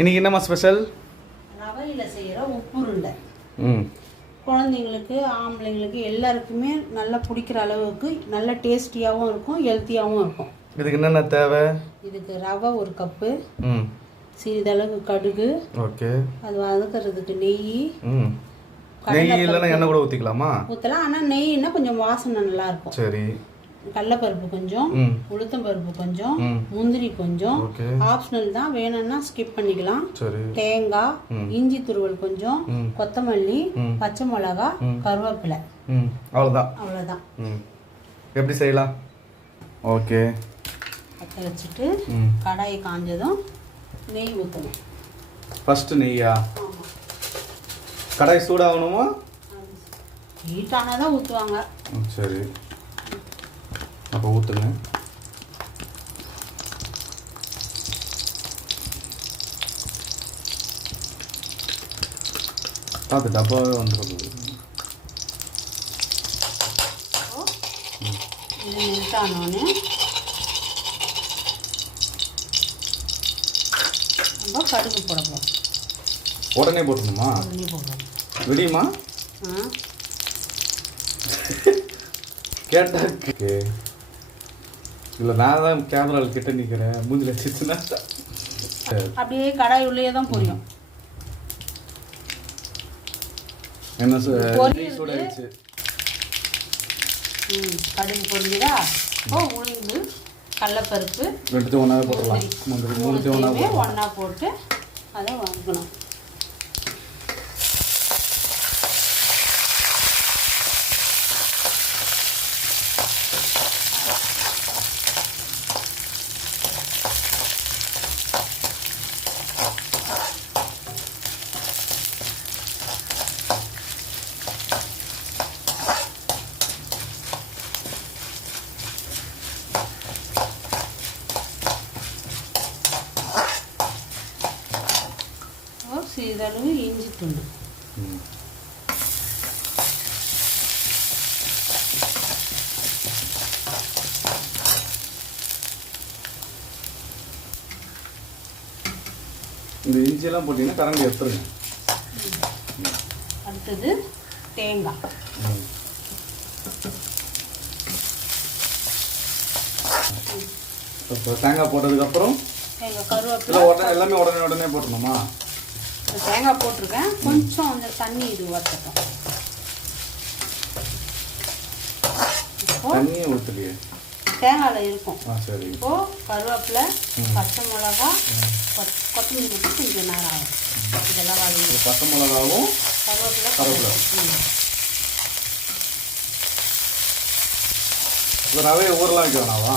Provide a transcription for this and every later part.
இன்னைக்கு என்னம்மா ஸ்பெஷல்? ரவையில் செய்கிற உப்புருண்டை. குழந்தைங்களுக்கு ஆம்பளைங்களுக்கு எல்லாருக்குமே நல்லா பிடிக்கிற அளவுக்கு நல்ல டேஸ்டியாகவும் இருக்கும், ஹெல்த்தியாகவும் இருக்கும். இதுக்கு என்னென்ன தேவை? இதுக்கு ரவை 1 கப்பு, சிறிதளவு கடுகு, ஓகே, அது வதக்கிறதுக்கு நெய். நெய் இல்லைன்னா எண்ணெய் கூட ஊற்றிக்கலாமா? ஊற்றலாம், ஆனால் நெய்னா கொஞ்சம் வாசனை நல்லா இருக்கும். சரி. கடலைப்பருப்பு கொஞ்சம், உளுத்தம் பருப்பு கொஞ்சம், முந்திரி கொஞ்சம், ஆப்ஷனல் தான், வேணும்னா ஸ்கிப் பண்ணிக்கலாம். தேங்காய், இஞ்சி துருவல் கொஞ்சம், கொத்தமல்லி, பச்சை மிளகா, கருவேப்பிலை. அவ்வளோதான். எப்படி செய்யலாம்? ஓகே. பற்ற வச்சுட்டு கடாயை காஞ்சதும் நெய் ஊற்றணும். ஃபர்ஸ்ட் நெய்யா? கடாய் சூடாகணுமா? ஹீட்டானால் தான் ஊற்றுவாங்க. சரி, அப்போ ஊற்றுங்க. பார்த்து டப்பாவே வந்துடுது. இது மெல்ட்டானோன்னு நம்ம கடுகு போடணும். உடனே போட்டணுமா? உடனே போடணும். விடியுமா? கேட்டா இல்லை, நான் தான் கேமராவில் கிட்ட நிற்கிறேன், மூஞ்சில் வச்சுன்னா அப்படியே கடாய் உள்ளே தான் பொரியும். என்ன சூடாயிடுச்சு. கடுகு பொரிஞ்சுதா? உளுந்து, கடலைப்பருப்பு ரெண்டுத்தையும் ஒன்றா போட்டுடலாம். மூணுத்தையும் ஒன்றா போட்டு அதை வதக்கணும். சிறிதளவு இஞ்சி துண்டு, இந்த இஞ்சியெல்லாம் போட்டிங்கன்னா கரண்டி எடுத்துருங்க. அடுத்தது தேங்காய். தேங்காய் போட்டதுக்கப்புறம் கருவேப்பிலை எல்லாமே உடனே போட்டணுமா? தேங்காய் போட்டிருக்கேன், கொஞ்சம் அந்த தண்ணி இது வச்சட்டும். தண்ணியே ஊற்றலையே, தேங்காயில் இருக்கும். சரி. இப்போ கருவேப்பிலை, பச்சை மிளகா, கொத்தமல்லி மட்டும் கொஞ்சம் நேரம் ஆகும். இதெல்லாம் வாங்கி பச்சை மிளகாவும் கருவேப்பிலை. இப்போ ரவையை ஊரெலாம் வைக்க வேணாவா?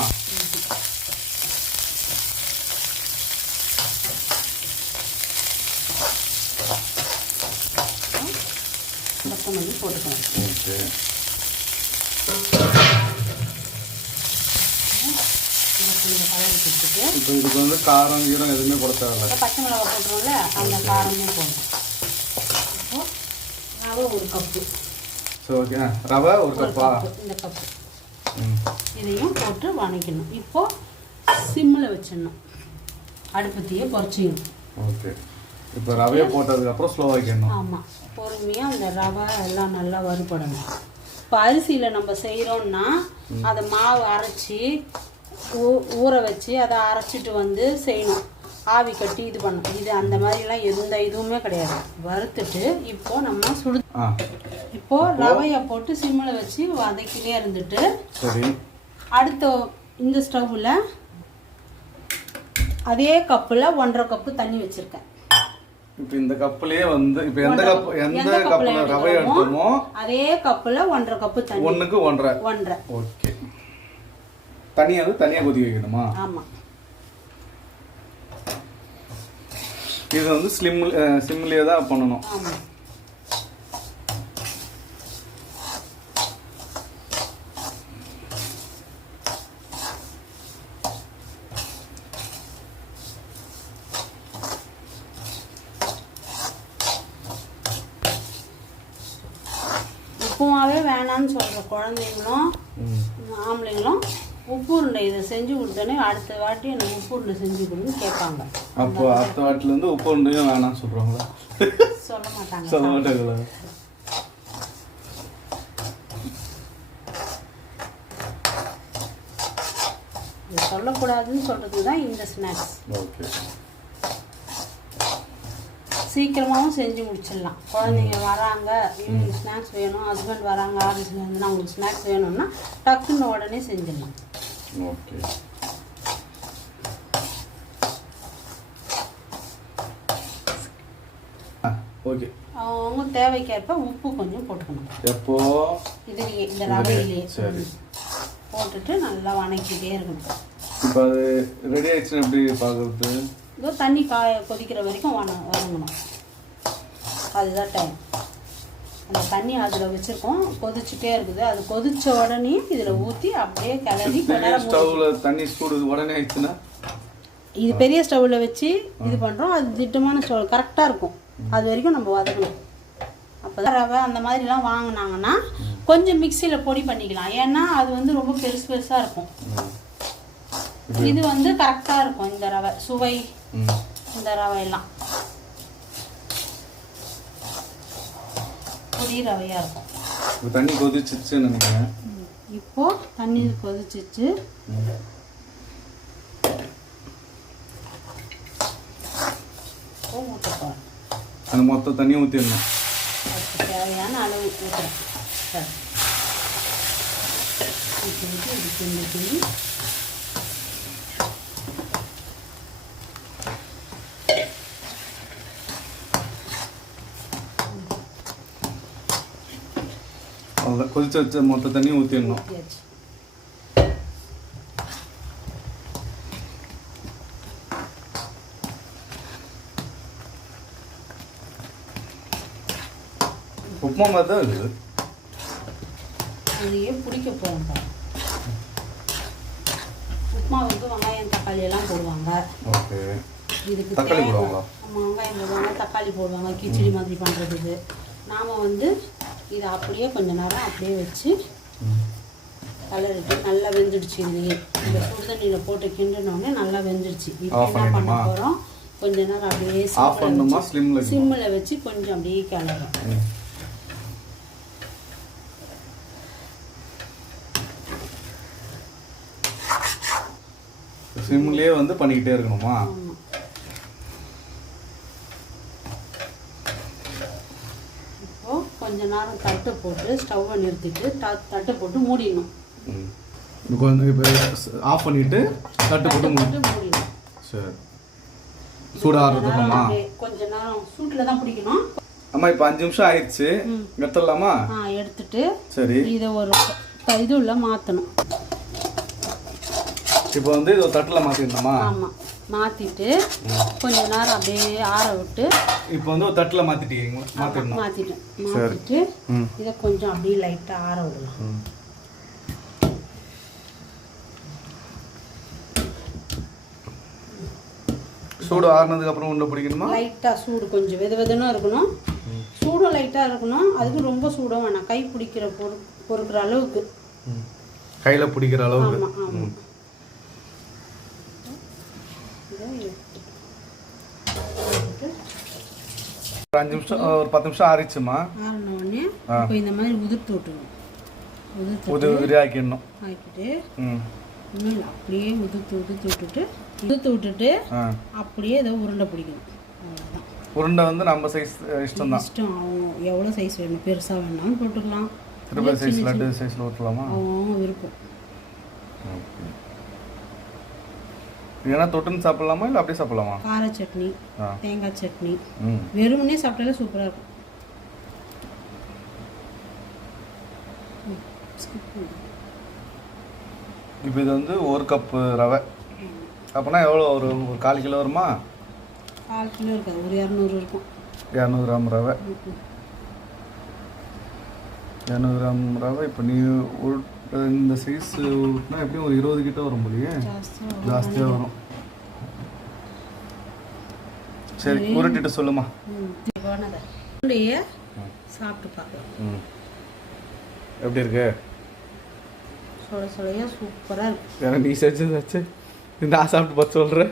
கொத்தமல்லி போட்டுக்கணும். ஓகே. இப்போ இதுக்கு வந்து காரம் கீரம் எதுவுமே போட தேவையில்ல. பச்சை மிளகா போட்டுருவோம்ல, அந்த காரமே போடணும். இப்போ ரவை 1 கப்பு. ஸோ ஓகே, ரவை 1 கப்பா? இந்த கப்பு. இதையும் போட்டு வதக்கணும். இப்போ சிம்மில் வச்சிடணும், அடுப்பத்தையே குறைச்சிக்கணும். ஓகே. இப்போ ரவையை போட்டதுக்கப்புறம் ஸ்லோ வைக்கணும். ஆமாம், பொறுமையாக அந்த ரவை எல்லாம் நல்லா வறுபடணும். இப்போ அரிசியில் நம்ம செய்கிறோன்னா அதை மாவு அரைச்சி ஊற வச்சு அதை அரைச்சிட்டு வந்து செய்யணும், ஆவி கட்டி இது பண்ணணும். இது அந்த மாதிரிலாம் எந்த இதுவுமே கிடையாது. வறுத்துட்டு இப்போது நம்ம இப்போது ரவையை போட்டு சிம்மில் வச்சு வதக்கினே இருந்துட்டு, அடுத்த இந்த ஸ்டவ்வில் அதே கப்பில் 1.5 கப்பு தண்ணி வச்சுருக்கேன். இப்போ இந்த கப்புலயே வந்து இப்போ எந்த கப்புல ரவை எடுத்தோமோ அதே கப்புல 1.5 கப்பு தண்ணி. 1க்கு 1.5. ஓகே. தனியா கொதிக்க வைக்கணுமா? ஆமா. இது வந்து சிம்லயே தான் பண்ணனும். ஆமா. உப்புமாவே வேணான்னு சொல்கிற குழந்தைங்களும் ஆம்பளைங்களும் உப்பு உருண்டை இதை செஞ்சு கொடுத்தோன்னே அடுத்த வாட்டி எனக்கு உப்பு உருண்டை செஞ்சு கொடுன்னு கேட்பாங்க. அப்போ அடுத்த வாட்டிலேருந்து உப்பு உருண்டையும் வேணாம் சொல்கிறாங்களா? சொல்ல மாட்டாங்க. சொல்ல மாட்டாங்களா? இது சொல்லக்கூடாதுன்னு சொல்கிறது தான் இந்த ஸ்நாக்ஸ். ஓகே. சீக்கிரமாகவும் செஞ்சு முடிச்சிடலாம். குழந்தைங்க வராங்க, ஈவினிங் ஸ்நாக்ஸ் வேணும், ஹஸ்பண்ட் வராங்க ஆஃபீஸ்லேருந்து, அவங்களுக்கு ஸ்நாக்ஸ் வேணும்னா டக்குன்னு உடனே செஞ்சிடலாம். ஓகே. ஓகே. அவங்க தேவைக்கேற்ப உப்பு கொஞ்சம் போட்டுக்கணும். எப்போ? இதுலேயே இந்த ரவையிலேயே போட்டுட்டு நல்லா வணக்கிட்டே இருக்கணும். இப்போ அது ரெடி ஆயிடுச்சுன்னு எப்படி பார்க்குறது? இதோ தண்ணி கொதிக்கிற வரைக்கும் வணங்கணும். அதுதான் டைம். அந்த தண்ணி அதில் வச்சுருக்கோம், கொதிச்சுட்டே இருக்குது. அது கொதிச்ச உடனே இதில் ஊற்றி அப்படியே கிளறி ஸ்டவ்வில் தண்ணி சூடு உடனே ஆயிடுச்சுன்னா இது பெரிய ஸ்டவ்வில் வச்சு இது பண்ணுறோம். அது திட்டமான ஸ்டவ் கரெக்டாக இருக்கும். அது வரைக்கும் நம்ம வதக்கணும். அப்போ தான் ரவை அந்த மாதிரிலாம் வாங்கினாங்கன்னா கொஞ்சம் மிக்சியில் பொடி பண்ணிக்கலாம். ஏன்னா அது வந்து ரொம்ப பெருசு பெருசாக இருக்கும். இது வந்து கரெக்டாக இருக்கும். இந்த ரவை சுவை, இந்த ரவை எல்லாம் புதிய ரவையாக இருக்கும். தண்ணி கொதிச்சிச்சுன்னு நினைக்கிறேன். இப்போ தண்ணி கொதிச்சிச்சு. ஊற்றப்போம். அந்த மொத்த தண்ணியும் ஊற்றிடணும். அதுக்கு தேவையான அளவு ஊற்றுறேன். சரி, கிண்டி அவ்வளோதான். கொதிச்சு வச்ச மொத்த தண்ணியும் ஊற்றிடணும். உப்புமா மாதிரி தான் இருக்குது. அதையே பிடிக்க போகிறோம். உப்புமா வந்து வெங்காயம் தக்காளி எல்லாம் போடுவாங்க. ஓகே. இதுக்கு தக்காளி போடுவாங்களா? ஆமாம், வெங்காயம் போடுவாங்க, தக்காளி போடுவாங்க கிச்சடி மாதிரி பண்ணுறதுக்கு. நாம் வந்து இதை அப்படியே கொஞ்ச நேரம் அப்படியே வச்சு கலரிட்டு நல்லா வெந்துடுச்சு. இதுலேயே இந்த சுடுதண்ணியில் போட்டு கிண்டினோடனே நல்லா வெந்துடுச்சு. இப்போ என்ன பண்ண போகிறோம், கொஞ்ச நேரம் அப்படியே சிம்மில் வச்சு கொஞ்சம் அப்படியே கிளறோம். சிம்லேயே வந்து பண்ணிக்கிட்டே இருக்கணுமா? இப்போ கொஞ்ச நேரம் தட்டு போட்டு ஸ்டவ்வை நிறுத்திட்டு தட்டு போட்டு மூடிடணும். இப்போ ஆஃப் பண்ணிட்டு தட்டு போட்டு மூடிடணும். சரி. சூடாகிறதுக்குமா? கொஞ்ச நேரம் சூட்டில் தான் பிடிக்கணும். அம்மா இப்போ 5 நிமிஷம் ஆயிடுச்சு. எடுத்துடலாமா? எடுத்துட்டு சரி, இதை ஒரு இது உள்ள மாற்றணும். இப்போ வந்து இது ஒரு தட்டில் மாற்றிடணுமா? ஆமாம், மாற்றிட்டு கொஞ்ச நேரம் அப்படியே ஆற விட்டு இப்போ வந்து ஒரு தட்டில் மாற்றிட்டீங்களா? மாற்றிட்டு இதை கொஞ்சம் அப்படியே லைட்டாக ஆற விடலாம். சூடு ஆறுனதுக்கு அப்புறம் உள்ள பிடிக்கணுமா? லைட்டாக சூடு கொஞ்சம் வெதுன்னு இருக்கணும். சூடும் லைட்டாக இருக்கணும். அதுக்கு ரொம்ப சூடும் வேணாம். கை பிடிக்கிற பொறுக்கிற அளவுக்கு, கையில் பிடிக்கிற அளவுக்கு. ஆமாம் ஆமாம். 5 நிமிஷம் ஒரு 10 நிமிஷம் ஆறிச்சுமா? ஆறினோடனே இப்போ இந்த மாதிரி உதிர்த்து விட்டுணும். உதிரி ஆக்கிடணும். ஆக்கிட்டு அப்படியே உதிர்த்து விட்டுட்டு அப்படியே ஏதோ உருண்டை பிடிக்கணும். அவ்வளோதான். உருண்டை வந்து நம்ம சைஸ் இஷ்டம் தான். இஷ்டம். அவங்க எவ்வளோ சைஸ் வேணும், பெருசாக வேணாலும் போட்டுக்கலாம், திருப்பதி சைஸ் லட்டு சைஸில் ஊற்றலாமா? அவங்க விருப்பம். ஏன்னா தொட்டுன்னு சாப்பிடலாமா இல்லை அப்படியே சாப்பிடலாமா? கார சட்னி, தேங்காய் சட்னி, வெறுமனே சாப்பிட்டாலே சூப்பராக இருக்கும். இப்போ இது வந்து 1 கப்பு ரவை அப்போனா எவ்வளோ? ஒரு 1/4 கிலோ வருமா? 1/4 கிலோ இருக்காது, ஒரு 200 இருக்கும். 200 கிராம் ரவை. 200 கிராம் ரவை. இப்போ நீ இந்த சைஸ் ஊட்டினா எப்படியும் ஒரு 20 கிட்ட வரும் போலியே. ஜாஸ்தியாக வரும். சரி, உருட்டிட்டு சொல்லுமா. சாப்பிட்டு பார்க்கலாம். எப்படி இருக்கு? சொலையாக சூப்பராக இருக்கும். ஏன்னா நீ செஞ்சு நான் சாப்பிட்டு பார்த்து சொல்கிறேன்.